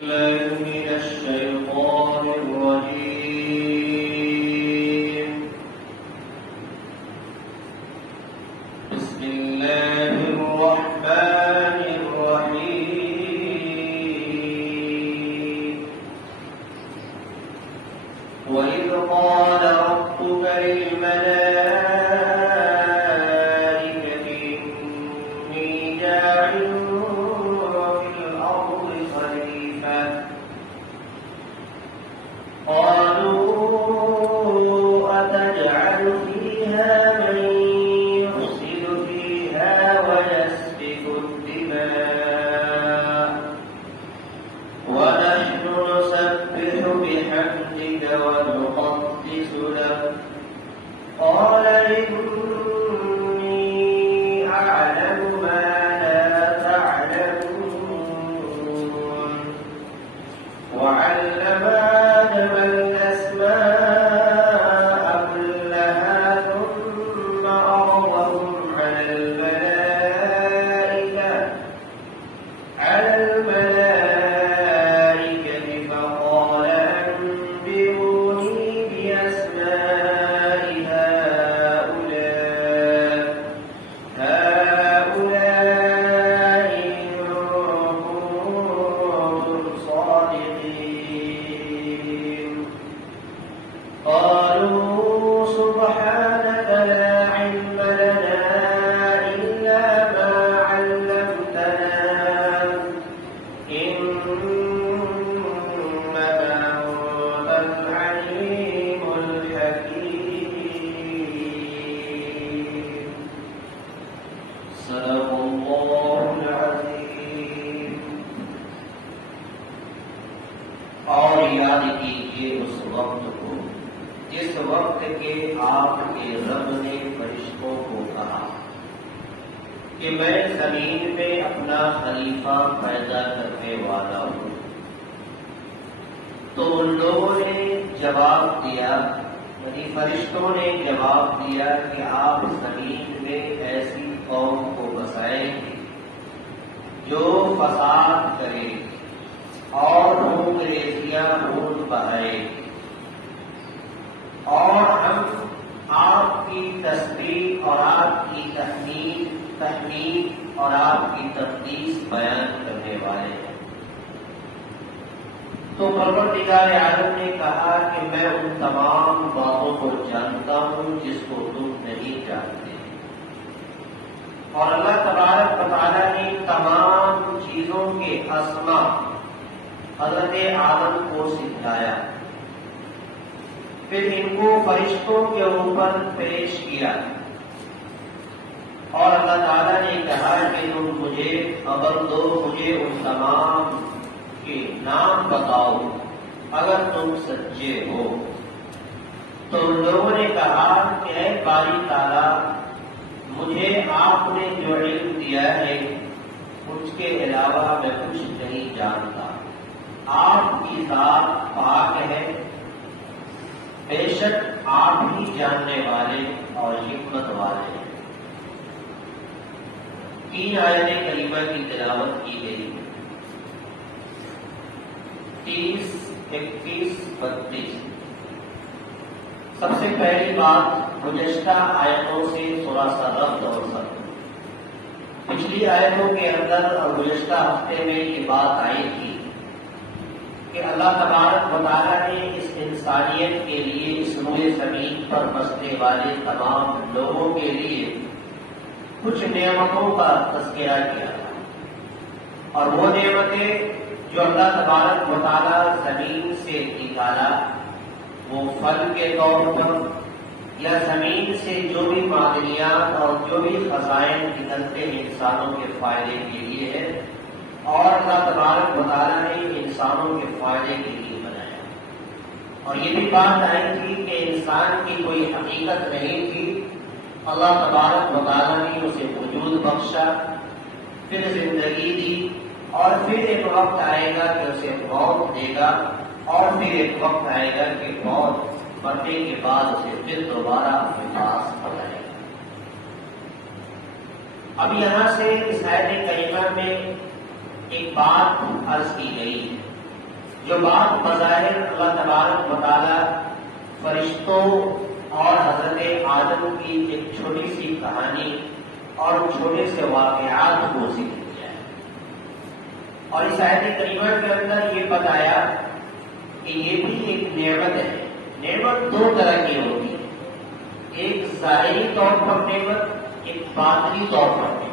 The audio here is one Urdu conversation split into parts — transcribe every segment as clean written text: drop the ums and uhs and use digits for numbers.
من الشيطان الرجيم. بسم الله الرحمن الرحيم. وإذ قال ربك للملائكة إني جاعل في الأرض خليفة قالوا أتجعل فيها من يفسد فيها ويسفك الدماء ونحن نسبح بحمدك ونقدس لك قال إني أعلم ما لا تعلمون وعلم آدم الأسماء كلها ثم عرضهم على الملائكة فقال أنبئوني بأسماء هؤلاء إن كنتم صادقين. قالوا سبحانك لا علم لنا إلا ما علمتنا إنك أنت العليم الحكيم. صدق الله العظيم. اور یاد کیجیے اس وقت کو جس وقت کے آپ کے رب نے فرشتوں کو کہا کہ میں زمین میں اپنا خلیفہ پیدا کرنے والا ہوں، تو ان لوگوں نے جواب دیا، یعنی فرشتوں نے جواب دیا کہ آپ زمین میں ایسی قوم کو بسائیں گے جو فساد کرے اور انگریزیاں روڈ بہائے، اور ہم آپ کی تسبیح اور آپ کی تحمید اور آپ کی تقدیس بیان کرنے والے ہیں۔ تو پروردگار عالم نے کہا کہ میں ان تمام باتوں کو جانتا ہوں جس کو تم نہیں جانتے، اور اللہ تبارک و تعالیٰ نے تمام چیزوں کے اسما حضرت آدم کو سکھلایا، پھر ان کو فرشتوں کے اوپر پیش کیا، اور اللہ تعالیٰ نے کہا کہ تم مجھے خبر دو، مجھے ان تمام کے نام بتاؤ اگر تم سچے ہو۔ تو ان لوگوں نے کہا کہ اے باری تعالیٰ، مجھے آپ نے جو علم دیا ہے اس کے علاوہ میں کچھ نہیں جانتا، آپ کی ذات پاک ہے، بے شک آپ ہی جاننے والے اور حکمت والے ہیں۔ 3 آیت کریمہ کی تلاوت کی گئی، 30، 31، 32۔ سب سے پہلی بات گزشتہ آیتوں سے تھوڑا سا ربط اور فرق۔ پچھلی آیتوں کے اندر اور گزشتہ ہفتے میں یہ بات آئی تھی کہ اللہ تبارک و تعالیٰ نے اس انسانیت کے لیے، اس روئے زمین پر بسنے والے تمام لوگوں کے لیے کچھ نعمتوں کا تذکرہ کیا، اور وہ نعمتیں جو اللہ تبارک و تعالیٰ زمین سے نکالا، وہ پھل کے طور پر یا زمین سے جو بھی معدنیات اور جو بھی خزائن نکلتے انسانوں کے فائدے کے لیے ہے، اور اللہ تبارک و تعالیٰ نے انسانوں کے فائدے کے لیے بنایا۔ اور یہ بھی بات آئی تھی کہ انسان کی کوئی حقیقت نہیں تھی، اللہ تبارک و تعالیٰ نے اسے وجود بخشا، پھر زندگی دی، اور پھر ایک وقت آئے گا کہ اسے موت دے گا، اور پھر ایک وقت آئے گا کہ موت مرنے کے بعد اسے پھر دوبارہ اپنے پاس بلائے گا۔ اب یہاں سے اس آیت کریمہ میں ایک بات عرض کی گئی جو بات بظاہر اللہ تبارک و تعالیٰ فرشتوں اور حضرت آدم کی ایک چھوٹی سی کہانی اور چھوٹے سے واقعات کو ذکر کیا ہے، اور اس آیت کریمہ کے اندر یہ بتایا کہ یہ بھی ایک نعمت ہے۔ نعمت دو طرح کی ہوتی ہے، ایک ظاہری طور پر نعمت، ایک باطنی طور پر نعمت۔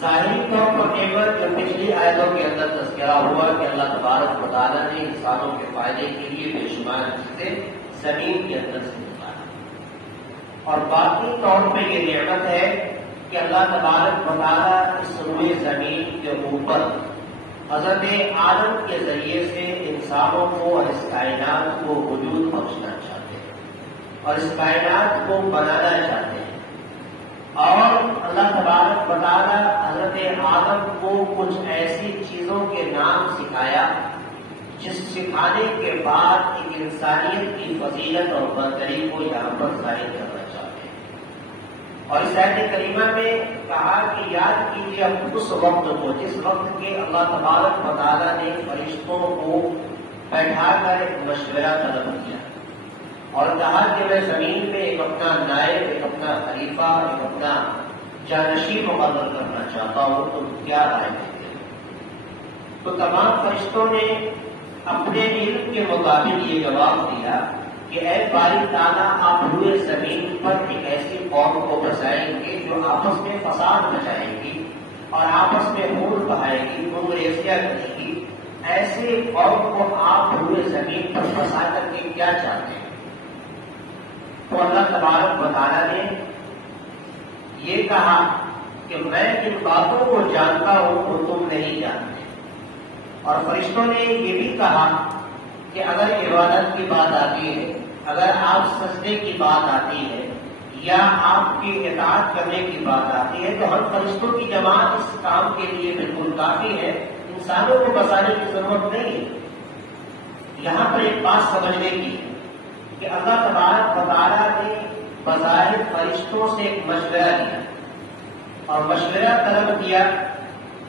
ظاہری طور پر نعمت جو پچھلی آیتوں کے اندر تذکرہ ہوا کہ اللہ تبارک و تعالیٰ نے انسانوں کے فائدے کے لیے بے شمار چیزیں زمین کے اندر سے نکالا، اور باقی طور پہ یہ نعمت ہے کہ اللہ تبارک و تعالیٰ اس روئے زمین کے اوپر حضرت آدم کے ذریعے سے انسانوں کو اور اس کائنات کو وجود بخشنا چاہتے ہیں اور اس کائنات کو بنانا چاہتے ہیں، اور اللہ تبارک و تعالیٰ حضرت آدم کو کچھ ایسی چیزوں کے نام سکھایا جس سکھانے کے بعد ایک انسانیت کی فضیلت اور برتری کو یہاں پر ظاہر کرنا چاہتے ہیں۔ اور اس آیت کریمہ میں کہا کہ یاد کیجیے اب اس وقت کو جس وقت کے اللہ تبارک و تعالیٰ نے فرشتوں کو بیٹھا کر ایک مشورہ طلب کیا اور کہا کہ میں زمین پہ ایک اپنا نائب، ایک اپنا خلیفہ، ایک اپنا جانشین مقرر کرنا چاہتا ہوں، تم کیا رائے دیتے ہو؟ تو تمام فرشتوں نے اپنے علم کے مطابق یہ جواب دیا کہ اے باری تعالیٰ، آپ روئے زمین پر ایک ایسی قوم کو بسائیں گے جو آپس میں فساد مچائے گی اور آپس میں خون بہائے گی، خونریزیاں کرے گی، ایسے قوم کو آپ روئے زمین پر بسا کر کے کیا چاہتے ہیں؟ تو اللہ تبارک و تعالیٰ نے یہ کہا کہ میں جن باتوں کو جانتا ہوں وہ تم نہیں جانتے، اور فرشتوں نے یہ بھی کہا کہ اگر عبادت کی بات آتی ہے، اگر آپ سجدے کی بات آتی ہے یا آپ کی اطاعت کرنے کی بات آتی ہے تو ہم فرشتوں کی جماعت اس کام کے لیے بالکل کافی ہے، انسانوں کو بسانے کی ضرورت نہیں ہے۔ یہاں پر ایک بات سمجھنے کی کہ اللہ تبارک و تعالیٰ نے بظاہر فرشتوں سے ایک مشورہ دیا اور مشورہ طلب کیا،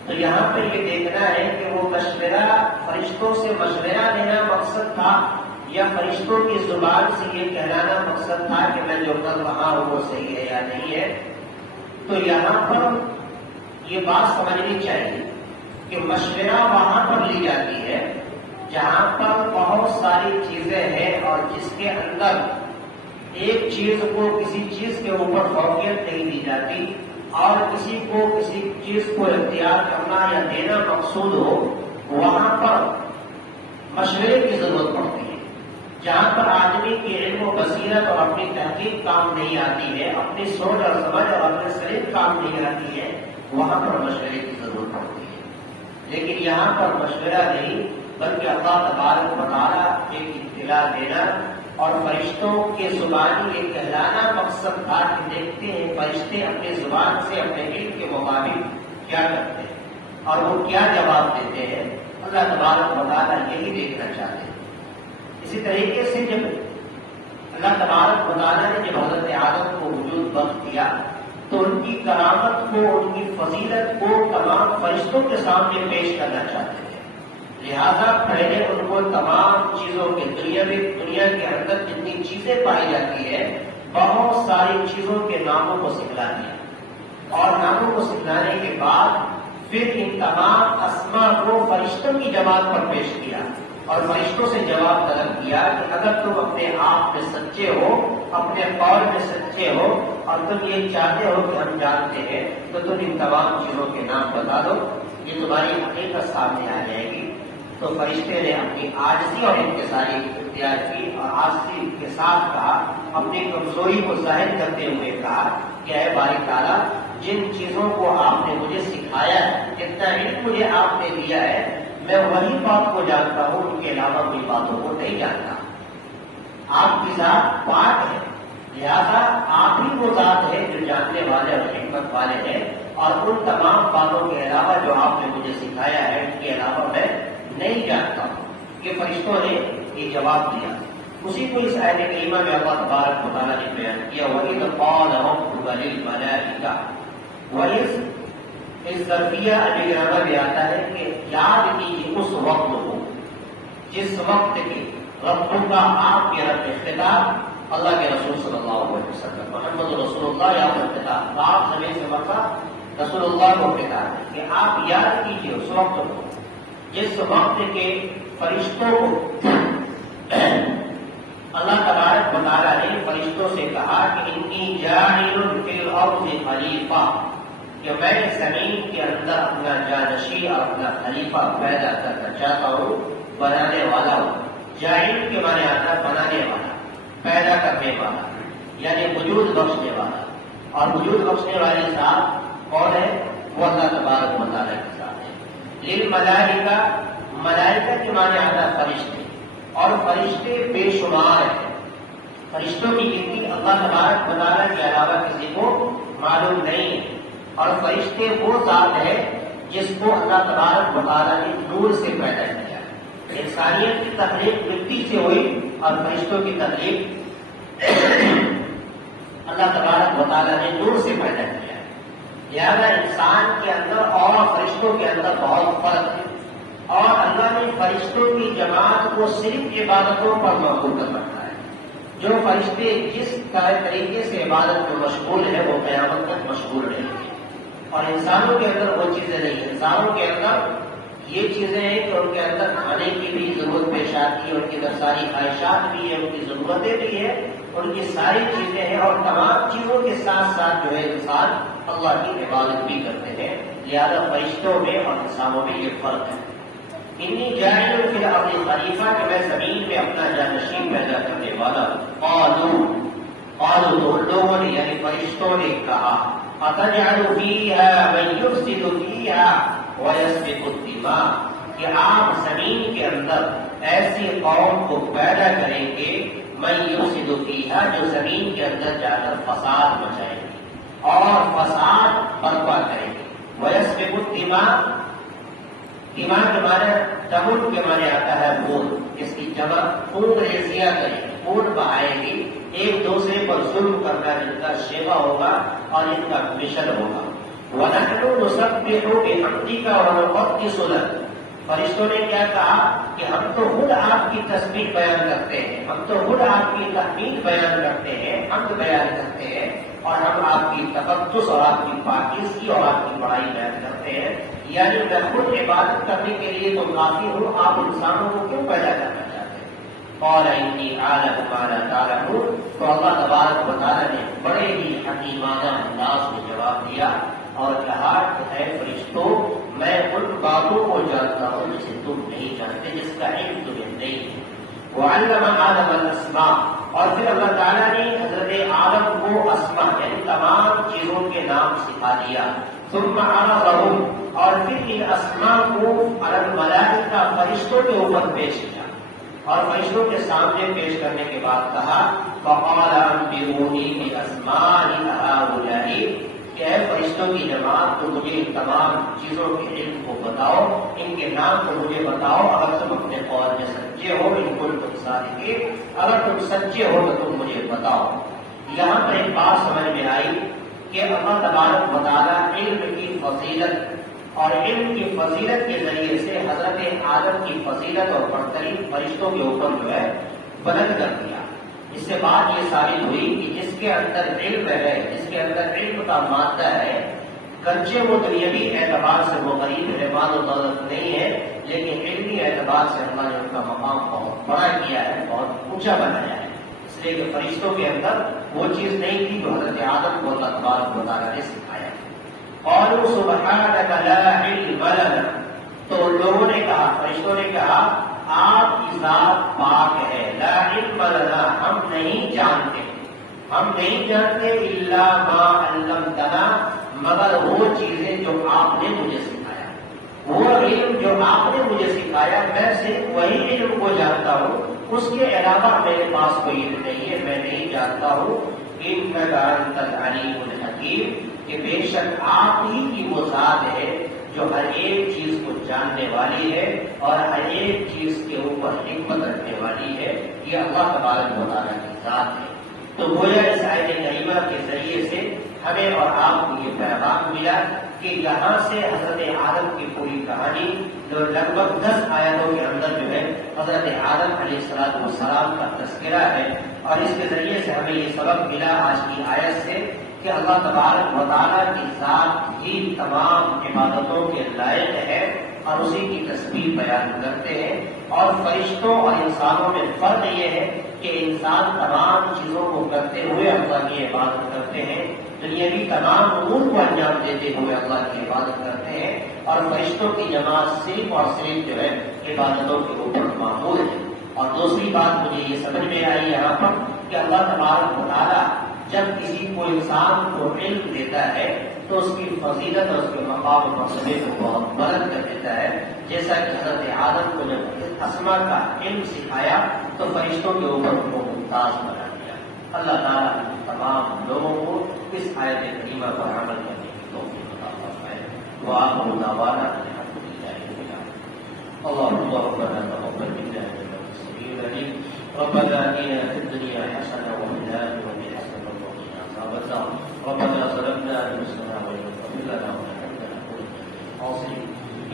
تو یہاں پہ یہ دیکھنا ہے کہ وہ مشورہ فرشتوں سے مشورہ لینا مقصد تھا یا فرشتوں کی زبان سے یہ کہلانا مقصد تھا کہ میں جو کر رہا ہوں وہ صحیح ہے یا نہیں ہے۔ تو یہاں پر یہ بات سمجھنی چاہیے کہ مشورہ وہاں پر لی جاتی ہے جہاں پر بہت ساری چیزیں ہیں اور جس کے اندر ایک چیز کو کسی چیز کے اوپر فوقیت نہیں دی جاتی اور کسی کو کسی چیز کو اختیار کرنا یا دینا مقصود ہو، وہاں پر مشورے کی ضرورت پڑتی ہے۔ جہاں پر آدمی کی علم و بصیرت اور اپنی تحقیق کام نہیں آتی ہے، اپنی سوچ اور سمجھ اور اپنے سلیقے کام نہیں آتی ہے، وہاں پر مشورے کی ضرورت پڑتی ہے۔ لیکن یہاں پر مشورہ نہیں بلکہ اللہ تبارک و تعالیٰ ایک اطلاع دینا اور فرشتوں کے زبانی یہ کہلانا مقصد تھا کہ دیکھتے ہیں فرشتے اپنی زبان سے اپنے علم کے مطابق کیا کرتے ہیں اور وہ کیا جواب دیتے ہیں۔ اللہ تبارک و تعالیٰ یہی دیکھنا چاہتے ہیں۔ اسی طریقے سے جب اللہ تبارک و تعالیٰ نے جب حضرت آدم کو وجود بخش دیا تو ان کی کرامت کو، ان کی فضیلت کو تمام فرشتوں کے سامنے پیش کرنا چاہتے تھے، لہذا پہلے ان کو تمام چیزوں کے دنیا کے اندر جتنی چیزیں پائی جاتی ہے بہت ساری چیزوں کے ناموں کو سکھلا دیا، اور ناموں کو سکھلانے کے بعد پھر ان تمام اسماء کو فرشتوں کی جماعت پر پیش کیا اور فرشتوں سے جواب طلب کیا کہ اگر تم اپنے آپ میں سچے ہو، اپنے قول میں سچے ہو اور تم یہ چاہتے ہو کہ ہم جانتے ہیں تو تم ان تمام چیزوں کے نام بتا دو، یہ تمہاری حقیقت سامنے آ جائے گی۔ تو فرشتے نے اپنی عاجزی اور انکساری اختیار کی اور عاجزی کے ساتھ کہا، اپنی کمزوری کو ظاہر کرتے ہوئے کہا کہ اے باری تعالیٰ، جن چیزوں کو آپ نے مجھے سکھایا ہے، جتنا علم مجھے آپ نے دیا ہے، میں وہی بات کو جانتا ہوں، ان کے علاوہ کوئی باتوں کو نہیں جانتا۔ آپ کی ذات پاک ہے، لہذا آپ ہی وہ ذات ہے جو جاننے والے اور حکمت والے ہیں، اور ان تمام باتوں کے علاوہ جو آپ نے مجھے سکھایا ہے ان کے علاوہ میں نہیں جانتا ہوں۔ یہ فرشتوں نے یہ جواب دیا۔ اسی کو اس آیت کریمہ میں اللہ تبارک و تعالیٰ نے بیان کیا، وَإِذْ قَالَ رَبُّكَ لِلْمَلَائِكَةِ، وَإِذْ اس ظرفیہ علی گرامہ بھی آتا ہے کہ یاد کیجیے اس وقت کو جس وقت کے ربوں کا آپ کے رب اختتام اللہ کے رسول صلی اللہ علیہ وسلم محمد رسول اللہ یا اختتام آپ زمین سے مطلب رسول اللہ کو کہتا ہے کہ آپ یاد کیجیے اس وقت کو جس وقت کے فرشتوں کو اللہ تبارک و تعالیٰ نے فرشتوں سے کہا کہ انی جاعل فی الارض خلیفہ، کہ میں زمین کے اندر اپنا جانشین اور اپنا خلیفہ پیدا کرنا چاہتا ہوں، بنانے والا ہوں۔ جاعل کے معنی آتا ہے بنانے والا، پیدا کرنے والا، یعنی وجود بخشنے والا، اور وجود بخشنے والے ذات کون ہے؟ وہ اللہ تبارک و تعالیٰ کے ذات ہے۔ للملائکہ، ملائکہ کے معنی آتا ہے فرشتے، اور فرشتے بے شمار ہیں۔ فرشتوں کی گنتی اللہ تبارک و تعالیٰ کے علاوہ کسی کو معلوم نہیں ہے، اور فرشتے وہ ذات ہے جس کو اللہ تبارک و تعالیٰ نے نور سے پیدا کیا ہے۔ انسانیت کی تخلیق مٹی سے ہوئی اور فرشتوں کی تخلیق اللہ تبارک و تعالیٰ نے نور سے پیدا کیا ہے۔ لہذا انسان کے اندر اور فرشتوں کے اندر بہت فرق ہے، اور اللہ نے فرشتوں کی جماعت کو صرف عبادتوں پر موقوف کر رکھا ہے۔ جو فرشتے جس طریقے سے عبادت میں مشغول ہیں وہ قیامت تک مشغول رہیں گے، اور انسانوں کے اندر وہ چیزیں نہیں ہیں۔ انسانوں کے اندر یہ چیزیں ہیں کہ ان کے اندر کھانے کی بھی ضرورت پیش آتی ہے، ان کے اندر ساری خواہشات بھی ہیں، ان کی ضرورتیں بھی ہیں، ان کی ساری چیزیں ہیں، اور تمام چیزوں کے ساتھ ساتھ جو ہے انسان اللہ کی عبادت بھی کرتے ہیں۔ لہذا فرشتوں میں اور انسانوں میں یہ فرق ہے۔ انی جاعل فی الارض خلیفہ، کہ میں زمین میں اپنا جانشین پیدا کرنے والا۔ قالوا تو لوگوں نے یعنی فرشتوں نے کہا اتجعل فیہا من یفسد فیہا ویسفک الدماء، کہ آپ زمین کے اندر ایسی قوم کو پیدا کریں گے من یفسد فیہا، جو زمین کے اندر جا کر فساد مچائیں گے اور فساد برپا کریں گے۔ ویسفک الدماء، دماغ کے معنی دمن کے معنی آتا ہے خون، اس کی جمع خون ریزیاں کرے گی، خون بہائے گی، ایک دوسرے پر ظلم کرنا جن کا شیوا ہوگا اور ان کا مشن ہوگا۔ وَنَحْنُ نُسَبِّحُ بِحَمْدِكَ وَنُقَدِّسُ لَكَ، فرشتوں نے کیا کہا کہ ہم تو خود آپ کی تسبیح بیان کرتے ہیں، ہم تو خود آپ کی تحمید بیان کرتے ہیں، حمد بیان کرتے ہیں، اور ہم آپ کی تقدس اور آپ کی پاکیزگی اور آپ کی بڑائی بیان کرتے ہیں۔ یعنی میں خود عبادت کرنے کے لیے تو کافی ہوں، آپ انسانوں کو کیوں پیدا کرنا چاہتے ہیں؟ قال انی اعلم ما لا تعلمون، تو اللہ تبارک و تعالیٰ نے بڑے ہی حکیمانہ انداز میں جواب دیا اور کہا کہ اے فرشتوں، میں ان باتوں کو جانتا ہوں جسے تم نہیں جانتے، جس کا علم تمہیں نہیں ہے۔ وعلم آدم الاسماء، اور پھر اللہ تعالیٰ نے حضرت آدم کو اسماء یعنی تمام چیزوں کے نام سکھا دیا۔ ثم عرضهم، اور پھر ان اسماء کو علی الملائکہ، فرشتوں کے اوپر پیش کیا، اور فرشتوں کے سامنے پیش کرنے کے بعد کہا فقال انبئونی باسماء هؤلاء، کہ اے فرشتوں کی جماعت تو مجھے ان تمام چیزوں کے علم کو بتاؤ، ان کے نام کو مجھے بتاؤ، اگر تم اپنے قول میں سچے ہو، ان کو تم صادقین، اگر تم سچے ہو تو تم مجھے بتاؤ۔ یہاں پر ایک بات سمجھ میں آئی کہ اللہ تبارک و تعالیٰ علم کی فضیلت اور علم کی فضیلت کے ذریعے سے حضرت آدم کی فضیلت اور برتری فرشتوں کے اوپر جو ہے بلند کر دیا۔ اس سے بات یہ ثابت ہوئی کہ جس کے اندر علم ہے، جس کے اندر علم کا مادہ ہے، گرچہ وہ دنیاوی اعتبار سے وہ غریب ہے، مال و دولت نہیں ہے، لیکن علمی اعتبار سے اللہ نے ان کا مقام بہت بڑا کیا ہے، بہت اونچا بنایا ہے، اس لیے کہ فرشتوں کے اندر وہ چیز نہیں تھی جو حضرت آدم کو اللہ تبارک و تعالیٰ نے سکھایا۔ قالوا سبحانک لا علم لنا، تو لوگوں نے کہا، فرشتوں نے کہا آپ کی ذات پاک ہے، لا علم لنا، ہم نہیں جانتے، ہم نہیں جانتے الا ما علمتنا، مگر وہ چیزیں جو آپ نے مجھے سکھایا، وہ علم جو آپ نے مجھے سکھایا میں صرف وہی علم کو جانتا ہوں، اس کے علاوہ میرے پاس کوئی علم نہیں ہے، میں نہیں جانتا ہوں انک انت العلیم الحکیم، کہ بے شک آپ ہی کی وہ ذات ہے جو ہر ایک چیز کو جاننے والی ہے اور ہر ایک چیز کے اوپر حکمت رکھنے والی ہے، یہ اللہ تبارک و تعالیٰ کی ذات ہے۔ تو گویا اس آیت کریمہ کے ذریعے سے ہمیں اور آپ کو یہ پیغام ملا کہ یہاں سے حضرت آدم کی پوری کہانی جو لگ بھگ 10 آیتوں کے اندر جو ہے حضرت آدم علیہ السلام کا تذکرہ ہے، اور اس کے ذریعے سے ہمیں یہ سبق ملا آج کی آیت سے کہ اللہ تبارک و تعالیٰ کی ذات ہی تمام عبادتوں کے لائق ہے اور اسی کی تسبیح بیان کرتے ہیں. اور فرشتوں اور انسانوں میں فرق یہ ہے کہ انسان تمام چیزوں کو کرتے ہوئے اللہ کی عبادت کرتے ہیں، دنیاوی تمام امور کو انجام دیتے ہوئے اللہ کی عبادت کرتے ہیں، اور فرشتوں کی جماعت صرف اور صرف جو ہے عبادتوں کے اوپر معمول ہے. اور دوسری بات مجھے یہ سمجھ میں آئی یہاں پر کہ اللہ تبارک و تعالیٰ جب کسی کو انسان کو علم دیتا ہے تو اس کی فضیلت اور اس کے مقام و مرتبے کو بہت بلند کر دیتا ہے. جیسا کہ حضرت آدم کو جب اسما کا علم سکھایا تو فرشتوں کے اوپر ان کو ممتاز بنا دیا. اللہ تعالیٰ تمام لوگوں کو اس آیت کریمہ پر عمل کرنے کی توفیق عطا فرمائے. وآخر دعوانا الحمد للہ رب العالمین. اللهم ربنا تقبل منا انك السميع العليم. ربنا آتنا في الدنيا حسنة وفي الآخرة حسنة وقنا عذاب النار. ربنا ظلمنا أنفسنا وإن لم تغفر لنا وترحمنا لنكونن من الخاسرين.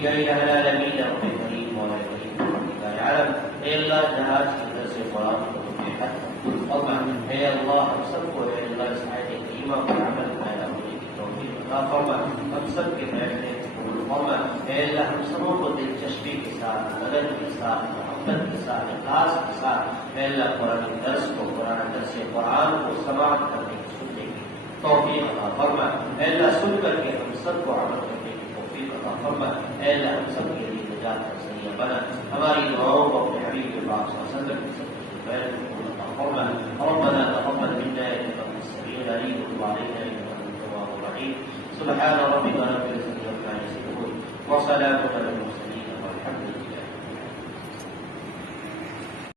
یا الہ العالمین رب کریم مولا کریم برحمتک یا عالم. اے اللہ جہاز کی طرف سے قرآن کو تمہیں اور اے اللہ ہم سب کو اے اللہ اس آیت کریمہ پر عمل پیدا ہونے کی توفیق عطا فرما. ہم سب کے بیٹھنے قبول فرما. اے اللہ ہم سبوں کو دلچسپی کے ساتھ، لگن کے ساتھ، محبت کے ساتھ، اخلاص کے ساتھ اے اللہ قرآن درس کو، قرآن درس قرآن کو سماعت کرنے کی، سننے کی توفیق عطا فرما. اے اللہ سن کر کے ہم سب کو عمل کرنے کی توفیق عطا فرما. اے اللہ ہم سب کے لیے نجات کا ذریعہ بنا. ہماری دعاؤں کو اپنے حبیب کے پاک صلی اللہ علیہ وسلم کی غیر قبول عطا فرما. ربنا تقبل منا انك انت السميع العليم وتب علينا انك انت التواب الرحيم. سبحان ربك رب العزة عما يصفون وسلام على المرسلين